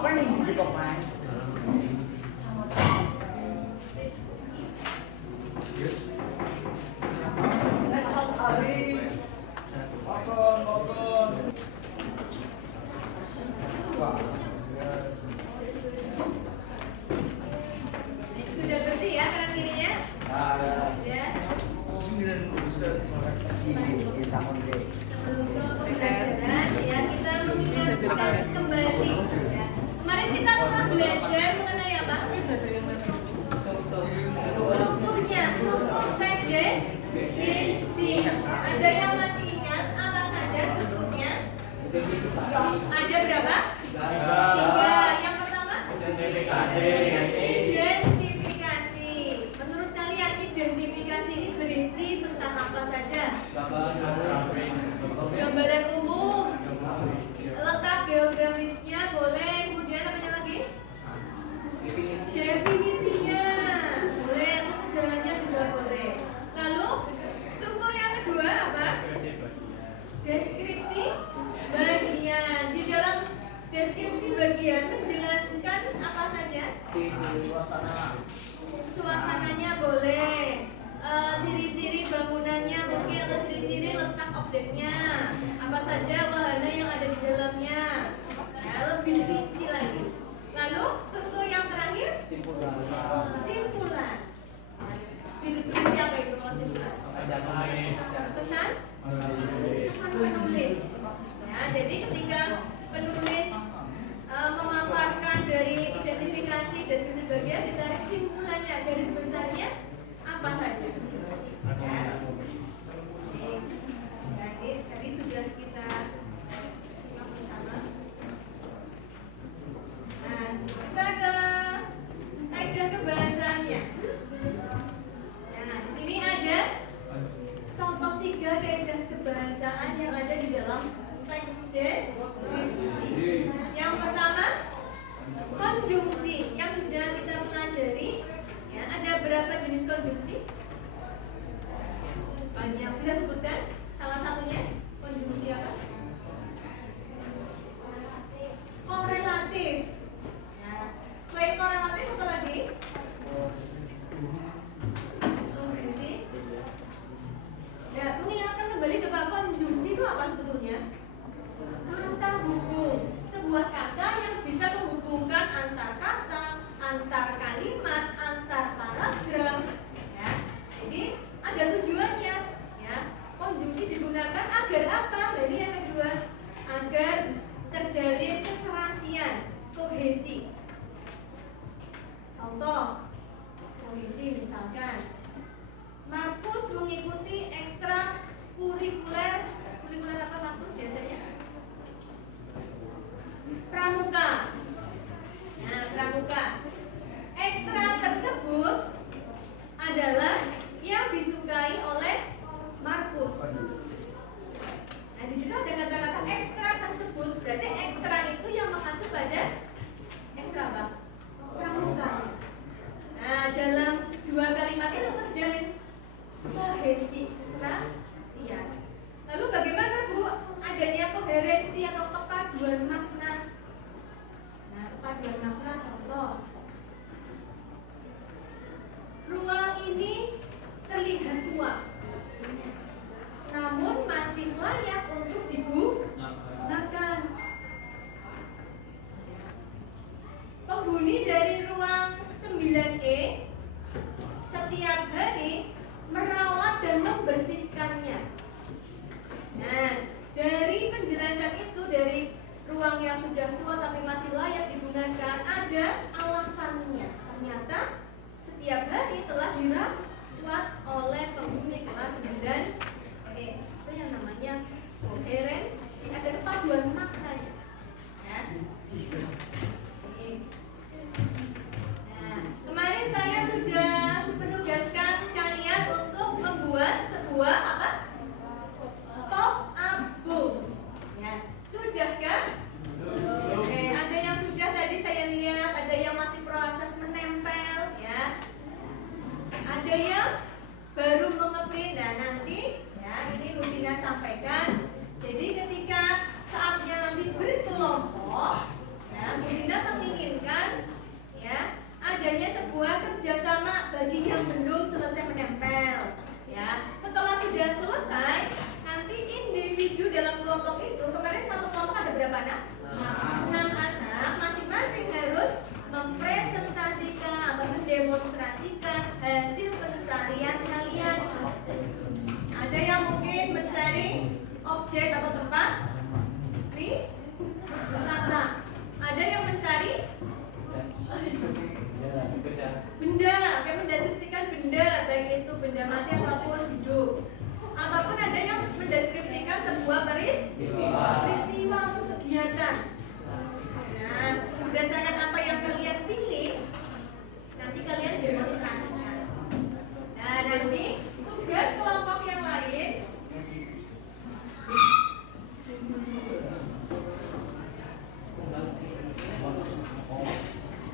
Paling di pemain. Habis. Potong. Sudah bersih ya kanan kirinya? Ya. Sembilan sampai di tahun deh. Sebelum ke pembelajaran ya kita mengingatkan kembali. Ya. Kemarin kita telah belajar mengenai apa? Strukturnya, struktur predeskripsi. Ada yang masih ingat apa saja strukturnya? Ada berapa? Tiga. Yang pertama? Identifikasi. Menurut kalian identifikasi ini berisi tentang apa saja? Gambaran umum, letak geografisnya boleh, kemudian apanya lagi? Definisinya boleh, atau sejarahnya juga boleh. Lalu struktur yang kedua apa? Deskripsi bagian. Di dalam deskripsi bagian menjelaskan apa saja? Suasananya boleh, ciri-ciri bangunannya mungkin, atau ciri-ciri letak objeknya, apa saja wahana yang ada di dalamnya, ya, lebih rinci lagi. Lalu struktur yang terakhir simpulan. Berisi apa itu kalau simpulan? Pesan penulis. Ya, jadi ketika penulis memaparkan dari identifikasi deskripsi bagian, ditarik simpulannya, garis besarnya apa saja. Ya. Jadi tadi sudah kita simak bersama. Nah, kita ke kaidah kebahasaannya. Nah, di sini ada contoh 3 kaidah kebahasaan yang ada di dalam teks deskripsi. Yang pertama, konjungsi yang sudah kita pelajari. Ya, ada berapa jenis konjungsi? Banyak. Bisa sebutkan salah satunya? Konjungsi apa? Korelatif. Ya. Selain korelatif apa lagi? Konjungsi. Ya, mengingatkan kembali coba, konjungsi itu apa sebetulnya? Kata hubung. Sebuah kata yang bisa menghubungkan antar kata, antar kalimat, antar paragraf. Ya. Jadi ada tujuannya. Ya. Konjungsi digunakan agar apa? Jadi yang kedua, agar terjalin keserasian, kohesi. Contoh kohesi misalkan, Markus mengikuti ekstra kurikuler. Kurikuler apa Markus biasanya? Pramuka. Nah, pramuka. Ekstra tersebut adalah yang disukai oleh Markus. Nah, di situ ada kata-kata ekstra tersebut. Berarti ekstra itu yang mengacu pada ekstra apa? Pramukanya. Nah, dalam 2 kalimat itu terjalin kohesi, keserasian. Lalu bagaimana Bu adanya koherensi atau kepaduan makna? Nah, kepaduan makna contoh. Ruang ini terlihat tua, namun masih layak untuk digunakan. Penghuni dari ruang 9E setiap hari merawat dan membersihkannya. Nah, dari penjelasan itu, dari ruang yang sudah tua tapi masih layak digunakan, ada alasannya. Ternyata setiap hari telah dirawat oleh penghuni kelas 9E. Itu yang namanya koherensi, ada kepaduan maknanya. Ya. Nah, kemarin saya sudah menugaskan kalian untuk membuat sebuah apa? Pop-up book. Ya, sudah kan? Oke, ada yang sudah tadi saya lihat, ada yang masih proses menempel, ya. Ada yang baru mengeprint. Nah, nanti ya ini Bu Dina sampaikan. Jadi ketika saatnya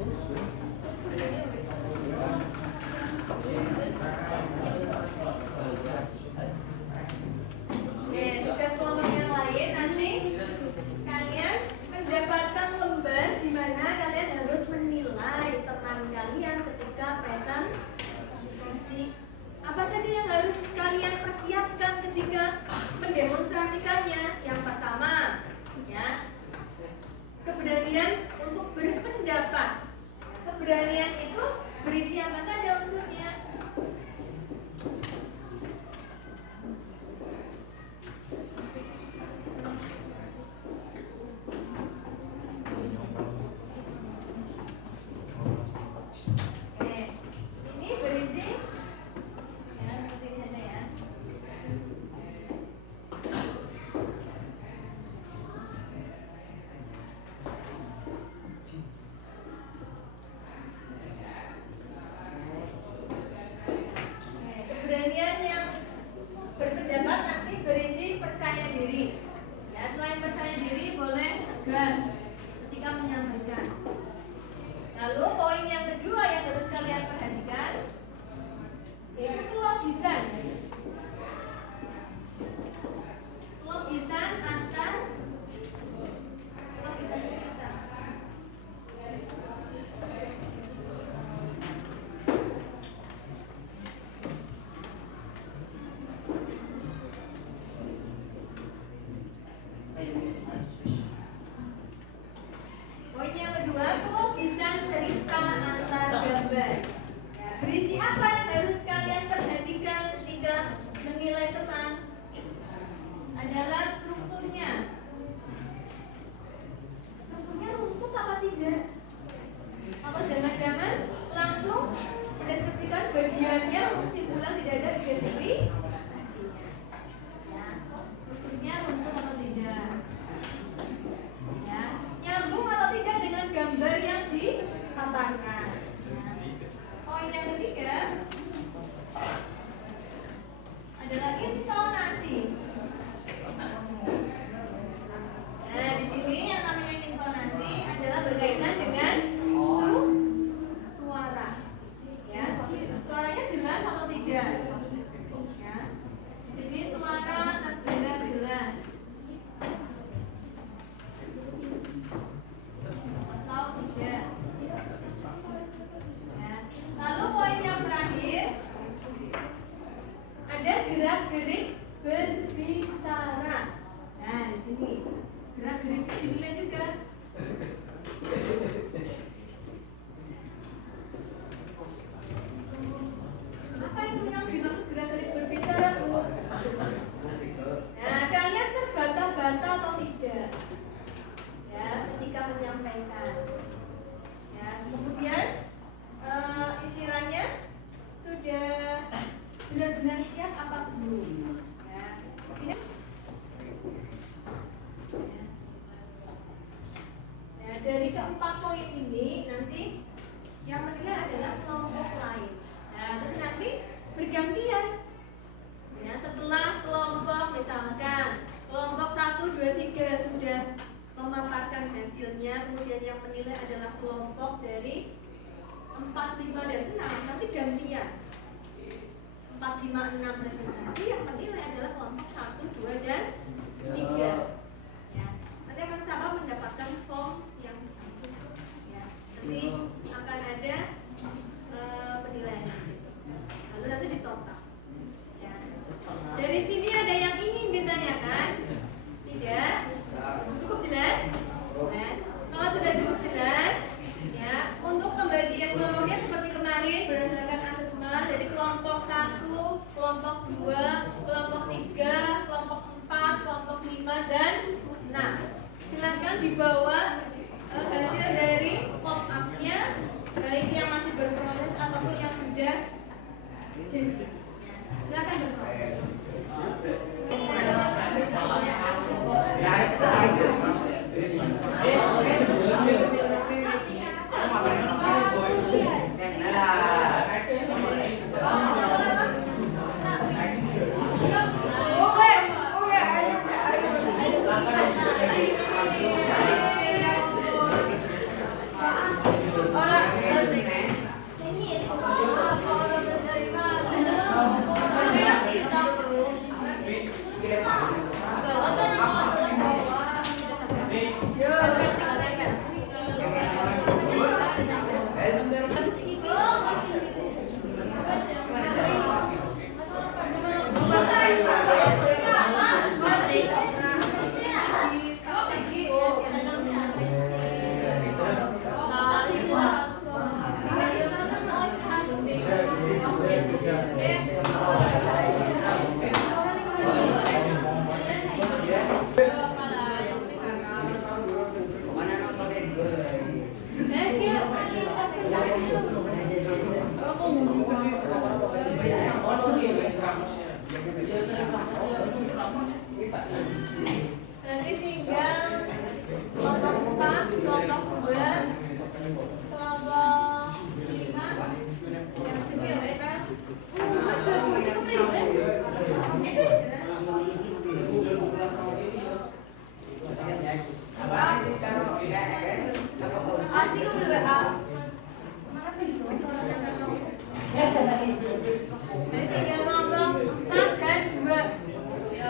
Oke, tugas kelompok yang lain nanti kalian mendapatkan lembar di mana kalian harus menilai teman kalian ketika presentasi. Apa saja yang harus kalian persiapkan ketika mendemonstrasikannya? Yang pertama, ya, keberanian untuk berpendapat. Keberanian itu berisi apa saja unsurnya? Oke, ini berisi ya, seperti ini saja ya. Keberanian yang berpendapat nanti berisi percaya diri. Ya, selain percaya diri boleh tegas ketika menyampaikan. Lalu poin yang kedua yang harus kalian perhatikan yaitu kelogisan. Kelogisan antar kelogisan cerita. Poin yang kedua, kelogisan cerita antar gambar. Ya, berisi apa yang harus kalian perhatikan ketika menilai teman? Adalah strukturnya. Strukturnya runtut apa tidak? Atau jangan-jangan langsung mendeskripsikan bagiannya untuk kesimpulan tidak ada identifikasinya. Ya, strukturnya runtut atau tidak? Ya, nyambung atau tidak dengan gambar yang dipaparkan. Ya. Poin yang ketiga adalah intonasi. Nah, di sini yang namanya intonasi adalah berkaitan dengan suara. Ya, suaranya jelas atau tidak? Ya. Di sini suara terdengar jelas. Atau tidak. Ya. Lalu poin yang terakhir ada gerak-gerik berbicara. Nah, di sini gerak-gerik dinilai juga. Apa itu yang dimaksud gerak-gerik berbicara, Bu? Nah, kalian terbata-bata atau tidak? Ya, ketika menyampaikan. Ya, kemudian istilahnya sudah benar-benar siap apa belum? Ya, sini. Ya, dari keempat poin ini nanti yang menilai adalah kelompok lain. Nah, terus nanti bergantian. Ya, setelah kelompok misalkan kelompok 1, 2, 3 sudah memaparkan hasilnya, kemudian yang menilai adalah kelompok dari 4, 5, dan 6, nanti gantian. 4, 5, 6 presentasi, yang menilai adalah kelompok 1, 2, dan 3. Ya. Nanti akan sama mendapatkan form yang sama. Ya. Nanti akan ada penilaian di situ. Lalu nanti ditotal. Ya. Dari sini ada yang ingin ditanyakan? Tidak? Cukup jelas? Jelas. Kalau sudah cukup jelas, ya, untuk pembagian kelompoknya seperti kemarin berdasarkan asesmen dari kelompok 1, kelompok 2, kelompok 3, kelompok 4, kelompok 5, dan 6. Silakan dibawa hasil dari pop up-nya, baik yang masih berproses ataupun yang sudah jadi. Silakan berproses. Orang Nanti tinggal kelompok 4, kelompok 2, kelompok 5 yang kecil ya kan? Asik udah WA. Nanti tinggal kelompok 4 dan 2. Ya.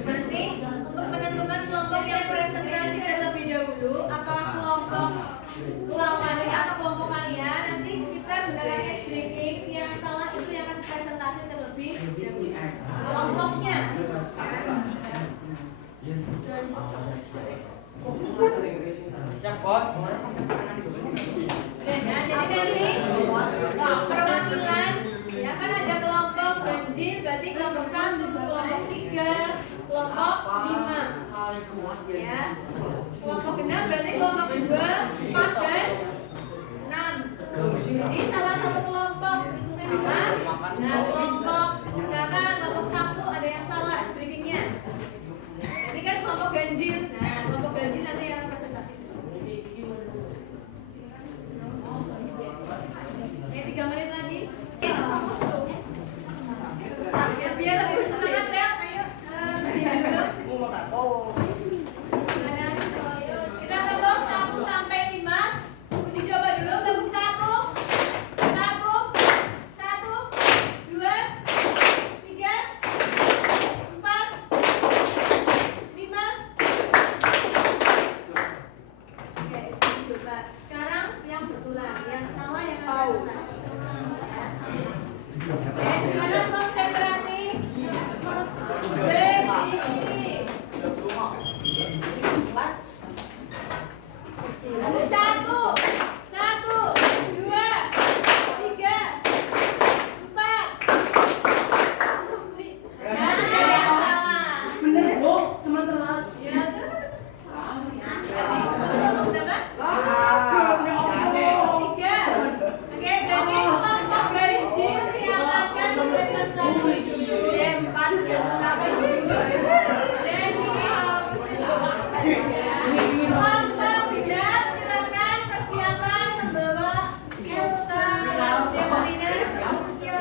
Nanti untuk menentukan kelompok yang presentasi terlebih dahulu, apakah kelompok lawan atau kelompok kalian, nanti kita gunakan ice breaking. Yang salah itu yang akan presentasi terlebih dahulu kelompoknya. Ya, jadi nanti perwakilan ya kan ada kelompok ganjil, berarti kelompok 1, kelompok 3, kelompok 5 ya. Kelompok genap berarti kelompok 2, 4 dan 6. Jadi salah satu kelompok itu salah. Nah, kelompok misalkan kelompok 1 ada yang salah breakingnya. Jadi kan kelompok ganjil. Nah, kelompok ganjil nanti yang presentasi. Oke, 3 menit lagi. Ya, biar lebih semangat ya. Ayo, berdiri dulu. Gimana? Kita kelompok 1 sampai 5. Uji coba dulu kelompok 1. 1, 2, 3, 4, 5. Oke, coba. Sekarang yang betulan, yang salah yang presentasi. Oke, sekarang konsentrasi. Berdiri. 1, 2, 3, 4. Nah, ada yang salah. Bener bu, teman telat. Ya, kelompok berapa? 3. Oke, berarti kelompok ganjil yang akan presentasi. Kelompok genap silakan persiapan membawa determinan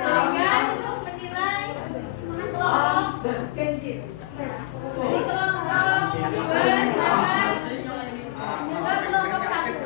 tugas untuk menilai kelompok ganjil. Jadi kelompok 2 silakan. Untuk kelompok 1.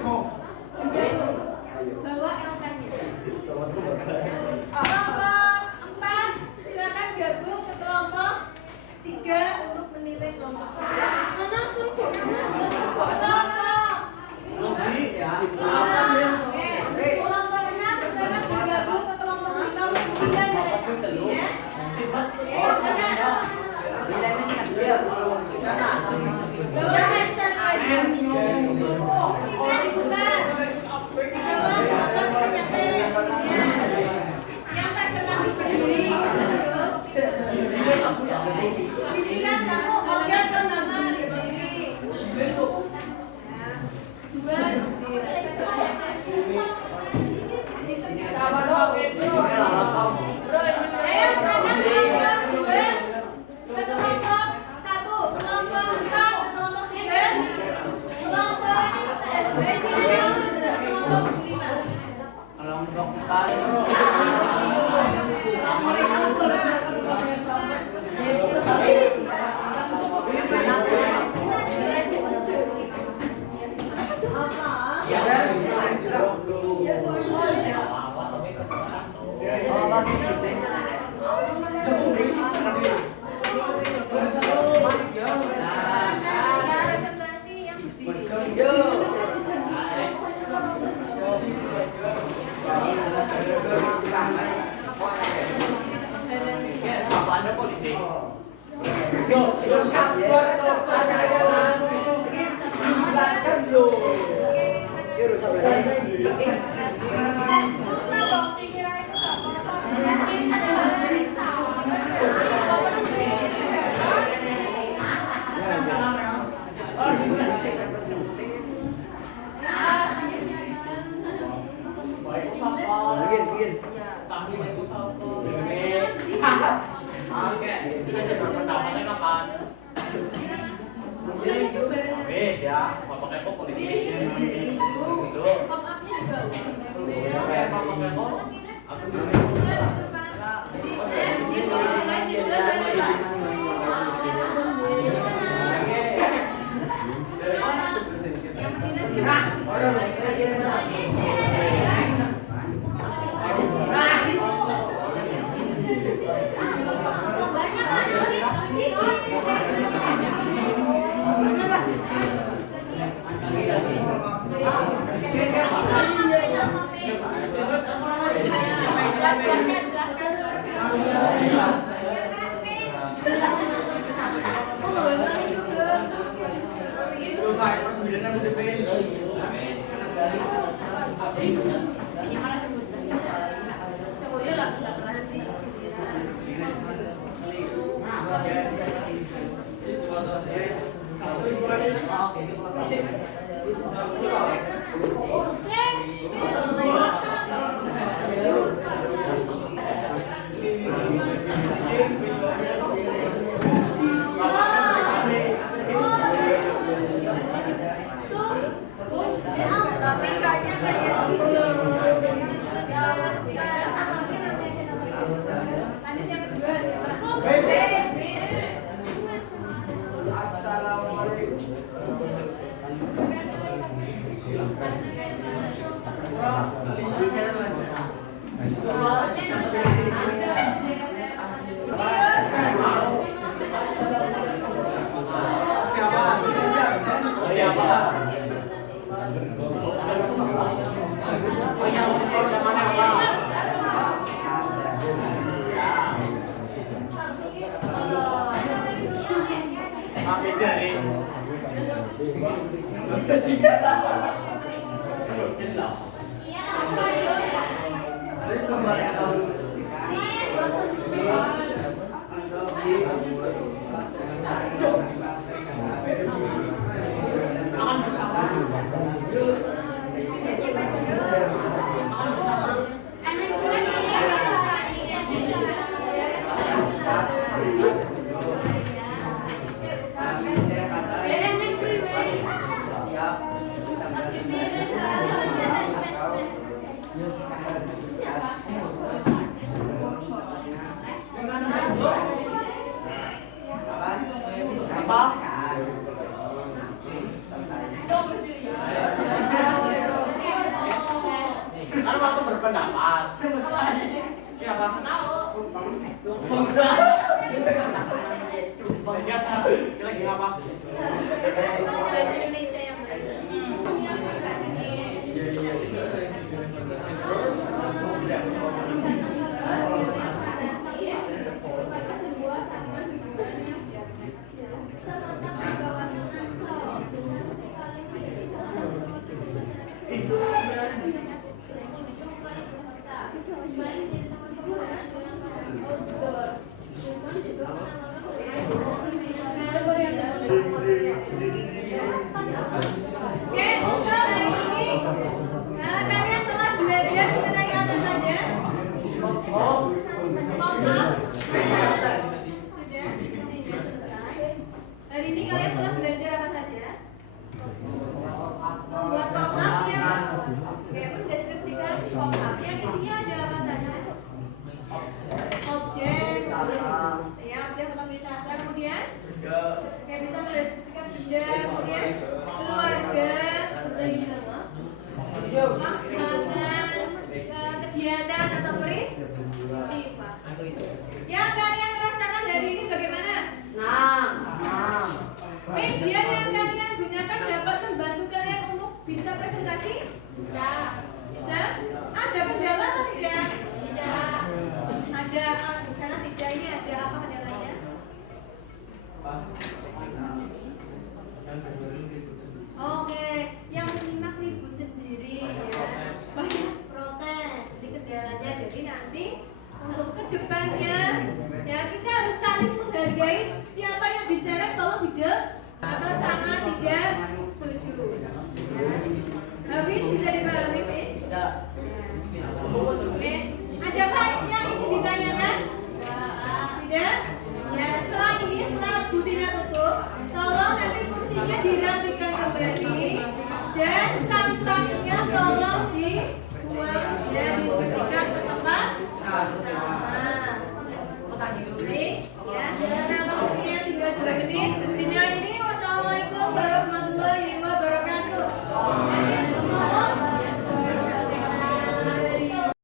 Wes ya, Bapak Kepo polisi. Itu. Pop-up-nya juga. Bapak Kepo, aku Outdoor. makanan, kegiatan atau peristiwa. Yang kalian rasakan dari ini bagaimana? Media yang kalian gunakan dapat membantu kalian untuk bisa presentasi? Bisa? Ada kendala atau tidak? Ada, karena tidak ini ada apa kendalanya? Oke, yang menyimak ribut sendiri ya. Banyak protes. Jadi kendalanya jadi nanti untuk kedepannya ya kita harus saling menghargai siapa yang bicara tolong hidup atau sama tidak setuju. Ya. Habis bisa dipahami, Miss? Bisa. Oke. Ada apa yang ingin ditanyakan? Tidak? Ya, setelah ini, setelah butinya tutup, tolong nanti kursinya dirapikan kembali dan sampahnya tolong dibuang ya,